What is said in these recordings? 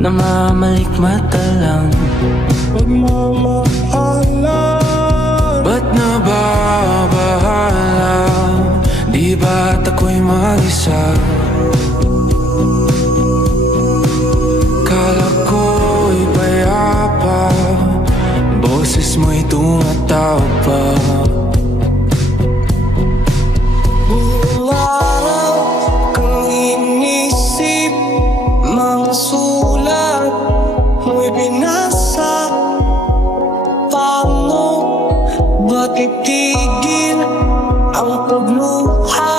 namamalikmata lang. Pagmamahalan, ba't nababahala? Di ba't ako'y mag-isa? Kala ko'y payapa, boses mo'y tumatawag pa. buong araw kang inisip, mga sulat mo'y binasa. Paano ba't itigil ang pagluha?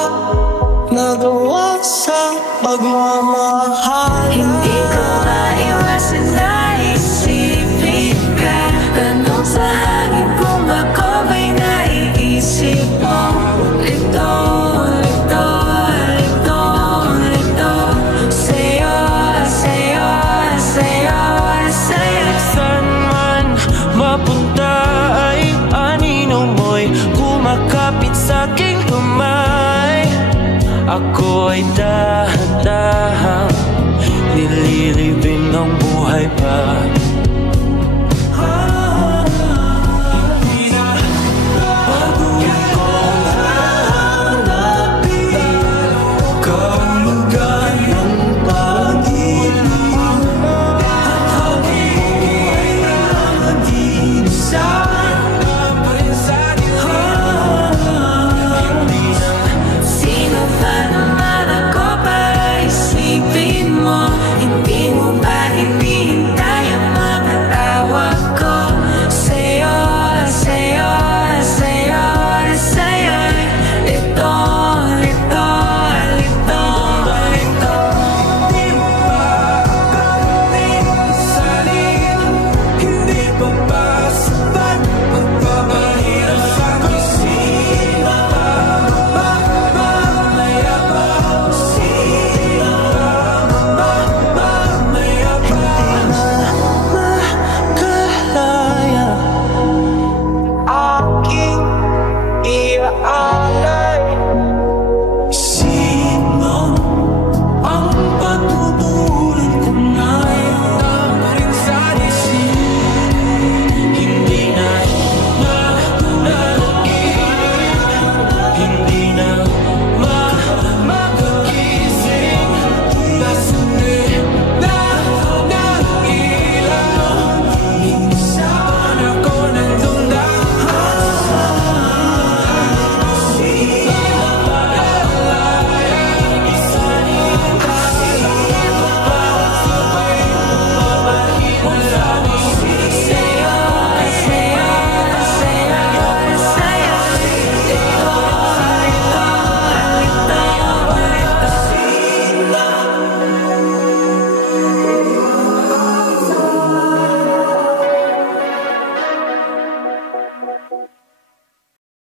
Nagawa sa pagmamahal. Hindi ko maiwasan na isipin ka. Tanong sa hangin kung ako ba'y naiisip mo. Lito, lito, lito, lito. Sa'yo, sa'yo, sa'yo, sa'yo. Saan man mapunta ay anino mo'y kumakapit sa'king kamay. Ako ay dahan-dahang nililibing ang buhay pa.